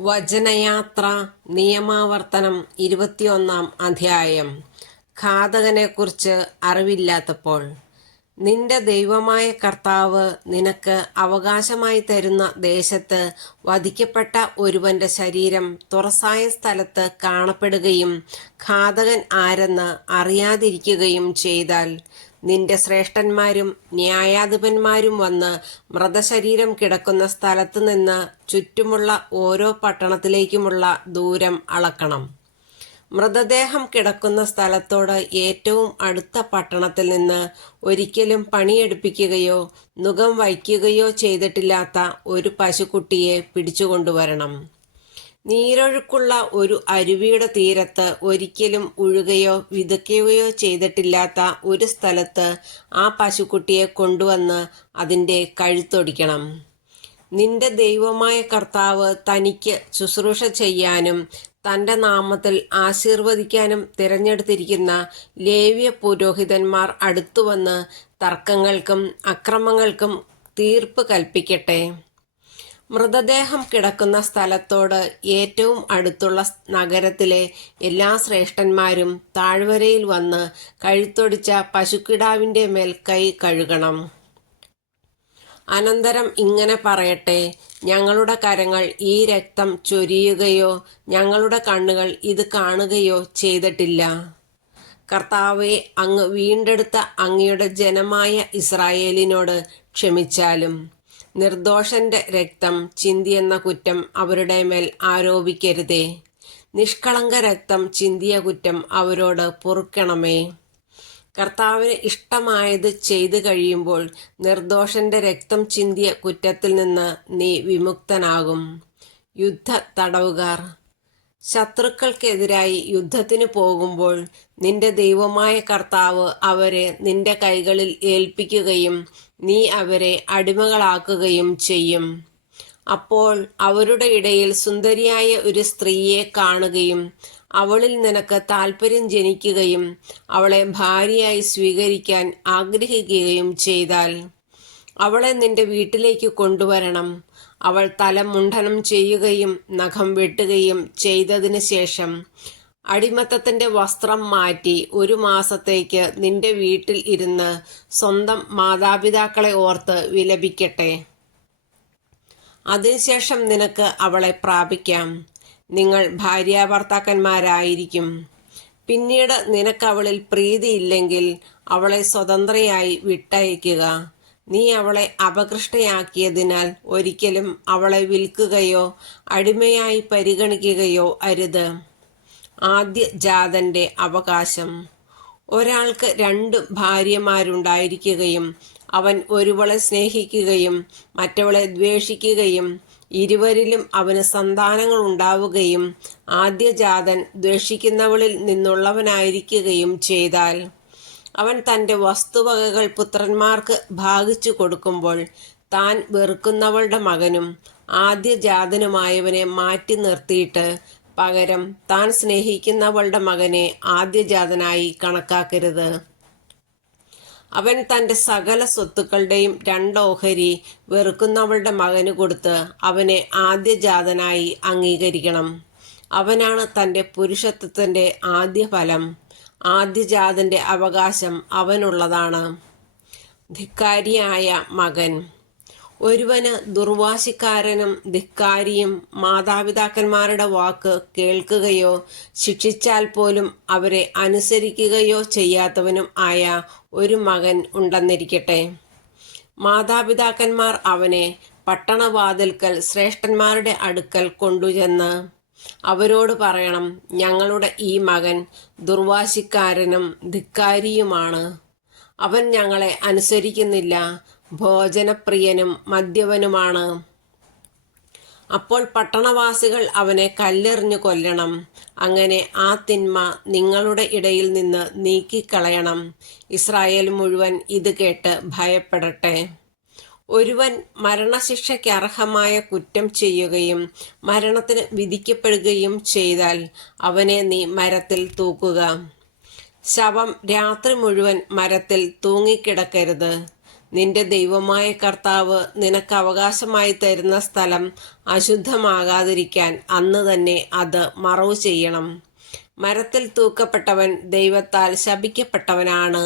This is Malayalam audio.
വചനയാത്ര നിയമാവർത്തനം 21 അധ്യായം. ഘാതകനെക്കുറിച്ച് അറിവില്ലാത്തപ്പോൾ. നിന്റെ ദൈവമായ കർത്താവ് നിനക്ക് അവകാശമായി തരുന്ന ദേശത്ത് വധിക്കപ്പെട്ട ഒരുവന്റെ ശരീരം തുറസായ സ്ഥലത്ത് കാണപ്പെടുകയും ഘാതകൻ ആരെന്ന് അറിയാതിരിക്കുകയും ചെയ്താൽ, നിന്റെ ശ്രേഷ്ഠന്മാരും ന്യായാധിപന്മാരും വന്ന് മൃതശരീരം കിടക്കുന്ന സ്ഥലത്ത് നിന്ന് ചുറ്റുമുള്ള ഓരോ പട്ടണത്തിലേക്കുമുള്ള ദൂരം അളക്കണം. മൃതദേഹം കിടക്കുന്ന സ്ഥലത്തോട് ഏറ്റവും അടുത്ത പട്ടണത്തിൽ നിന്ന് ഒരിക്കലും പണിയെടുപ്പിക്കുകയോ നുകം വയ്ക്കുകയോ ചെയ്തിട്ടില്ലാത്ത ഒരു പശുക്കുട്ടിയെ പിടിച്ചുകൊണ്ടുവരണം. നീരൊഴുക്കുള്ള ഒരു അരുവിയുടെ തീരത്ത് ഒരിക്കലും ഉഴുകയോ വിതയ്ക്കുകയോ ചെയ്തിട്ടില്ലാത്ത ഒരു സ്ഥലത്ത് ആ പശുക്കുട്ടിയെ കൊണ്ടുവന്ന് അതിൻ്റെ കഴുത്തൊടിക്കണം. നിന്റെ ദൈവമായ കർത്താവ് തനിക്ക് ശുശ്രൂഷ ചെയ്യാനും തൻ്റെ നാമത്തിൽ ആശീർവദിക്കാനും തിരഞ്ഞെടുത്തിരിക്കുന്ന ലേവ്യ പുരോഹിതന്മാർ അടുത്തുവന്ന് തർക്കങ്ങൾക്കും അക്രമങ്ങൾക്കും തീർപ്പ് കൽപ്പിക്കട്ടെ. മൃതദേഹം കിടക്കുന്ന സ്ഥലത്തോട് ഏറ്റവും അടുത്തുള്ള നഗരത്തിലെ എല്ലാ ശ്രേഷ്ഠന്മാരും താഴ്വരയിൽ വന്ന് കഴുത്തൊടിച്ച പശുക്കിടാവിൻ്റെ മേൽ കൈ കഴുകണം. അനന്തരം ഇങ്ങനെ പറയട്ടെ: ഞങ്ങളുടെ കരങ്ങൾ ഈ രക്തം ചൊരിയുകയോ ഞങ്ങളുടെ കണ്ണുകൾ ഇത് കാണുകയോ ചെയ്തിട്ടില്ല. കർത്താവെ, അങ്ങ് വീണ്ടെടുത്ത അങ്ങയുടെ ജനമായ ഇസ്രായേലിനോട് ക്ഷമിച്ചാലും നിർദോഷന്റെ രക്തം ചിന്തിയെന്ന കുറ്റം അവരുടെ മേൽ ആരോപിക്കരുതേ. നിഷ്കളങ്ക രക്തം ചിന്തിയ കുറ്റം അവരോട് പൊറുക്കണമേ. കർത്താവിന് ഇഷ്ടമായത് ചെയ്തു കഴിയുമ്പോൾ നിർദോഷന്റെ രക്തം ചിന്തിയ കുറ്റത്തിൽ നിന്ന് നീ വിമുക്തനാകും. യുദ്ധ തടവുകാർ. ശത്രുക്കൾക്കെതിരായി യുദ്ധത്തിന് പോകുമ്പോൾ നിന്റെ ദൈവമായ കർത്താവ് അവരെ നിന്റെ കൈകളിൽ ഏൽപ്പിക്കുകയും നീ അവരെ അടിമകളാക്കുകയും ചെയ്യും. അപ്പോൾ അവരുടെ ഇടയിൽ സുന്ദരിയായ ഒരു സ്ത്രീയെ കാണുകയും അവളിൽ നിനക്ക് താല്പര്യം ജനിക്കുകയും അവളെ ഭാര്യയായി സ്വീകരിക്കാൻ ആഗ്രഹിക്കുകയും ചെയ്താൽ അവളെ നിന്റെ വീട്ടിലേക്ക് കൊണ്ടുവരണം. അവൾ തല മുണ്ഡനം ചെയ്യുകയും നഖം വെട്ടുകയും ചെയ്തതിന് ശേഷം അടിമത്തത്തിന്റെ വസ്ത്രം മാറ്റി 1 മാസത്തേക്ക് നിന്റെ വീട്ടിൽ ഇരുന്ന് സ്വന്തം മാതാപിതാക്കളെ ഓർത്ത് വിലപിക്കട്ടെ. അതിനുശേഷം നിനക്ക് അവളെ പ്രാപിക്കാം. നിങ്ങൾ ഭാര്യാഭർത്താക്കന്മാരായിരിക്കും. പിന്നീട് നിനക്കവളിൽ പ്രീതിയില്ലെങ്കിൽ അവളെ സ്വതന്ത്രയായി വിട്ടയക്കുക. നീ അവളെ അപകൃഷ്ടയാക്കിയതിനാൽ ഒരിക്കലും അവളെ വിൽക്കുകയോ അടിമയായി പരിഗണിക്കുകയോ അരുത്. ആദ്യ ജാതന്റെ അവകാശം. ഒരാൾക്ക് 2 ഭാര്യമാരുണ്ടായിരിക്കുകയും അവൻ ഒരുവളെ സ്നേഹിക്കുകയും മറ്റവളെ ദ്വേഷിക്കുകയും ഇരുവരിലും അവന് സന്താനങ്ങൾ ഉണ്ടാവുകയും ആദ്യജാതൻ ദ്വേഷിക്കുന്നവളിൽ നിന്നുള്ളവനായിരിക്കുകയും ചെയ്താൽ, അവൻ തൻ്റെ വസ്തുവകകൾ പുത്രന്മാർക്ക് ഭാഗിച്ചു കൊടുക്കുമ്പോൾ താൻ വെറുക്കുന്നവളുടെ മകനും ആദ്യജാതനുമായവനെ മാറ്റി നിർത്തിയിട്ട് പകരം താൻ സ്നേഹിക്കുന്നവളുടെ മകനെ ആദ്യജാതനായി കണക്കാക്കരുത്. അവൻ തൻ്റെ സകല സ്വത്തുക്കളുടെയും 2 ഓഹരി വെറുക്കുന്നവളുടെ മകന് കൊടുത്ത് അവനെ ആദ്യജാതനായി അംഗീകരിക്കണം. അവനാണ് തൻ്റെ പുരുഷത്വത്തിൻ്റെ ആദ്യ ഫലം. ആദ്യജാതന്റെ അവകാശം അവനുള്ളതാണ്. ധിക്കാരിയായ മകൻ. ഒരുവന് ദുർവാശിക്കാരനും ധിക്കാരിയും മാതാപിതാക്കന്മാരുടെ വാക്ക് കേൾക്കുകയോ ശിക്ഷിച്ചാൽ പോലും അവരെ അനുസരിക്കുകയോ ചെയ്യാത്തവനും ആയ ഒരു മകൻ ഉണ്ടെന്നിരിക്കട്ടെ. മാതാപിതാക്കന്മാർ അവനെ പട്ടണവാതിൽക്കൽ ശ്രേഷ്ഠന്മാരുടെ അടുക്കൽ കൊണ്ടുചെന്ന് അവരോട് പറയണം: ഞങ്ങളുടെ ഈ മകൻ ദുർവാശിക്കാരനും ധിക്കാരിയുമാണ്. അവൻ ഞങ്ങളെ അനുസരിക്കുന്നില്ല. ഭോജനപ്രിയനും മദ്യപനുമാണ്. അപ്പോൾ പട്ടണവാസികൾ അവനെ കല്ലെറിഞ്ഞു കൊല്ലണം. അങ്ങനെ ആ തിന്മ നിങ്ങളുടെ ഇടയിൽ നിന്ന് നീക്കിക്കളയണം. ഇസ്രായേൽ മുഴുവൻ ഇത് കേട്ട് ഭയപ്പെടട്ടെ. ഒരുവൻ മരണശിക്ഷയ്ക്ക് അർഹമായ കുറ്റം ചെയ്യുകയും മരണത്തിന് വിധിക്കപ്പെടുകയും ചെയ്താൽ അവനെ നീ മരത്തിൽ തൂക്കുക. ശവം രാത്രി മുഴുവൻ മരത്തിൽ തൂങ്ങിക്കിടക്കരുത്. നിന്റെ ദൈവമായ കർത്താവ് നിനക്ക് അവകാശമായി തരുന്ന സ്ഥലം അശുദ്ധമാകാതിരിക്കാൻ അന്ന് തന്നെ അത് മറവു ചെയ്യണം. മരത്തിൽ തൂക്കപ്പെട്ടവൻ ദൈവത്താൽ ശപിക്കപ്പെട്ടവനാണ്.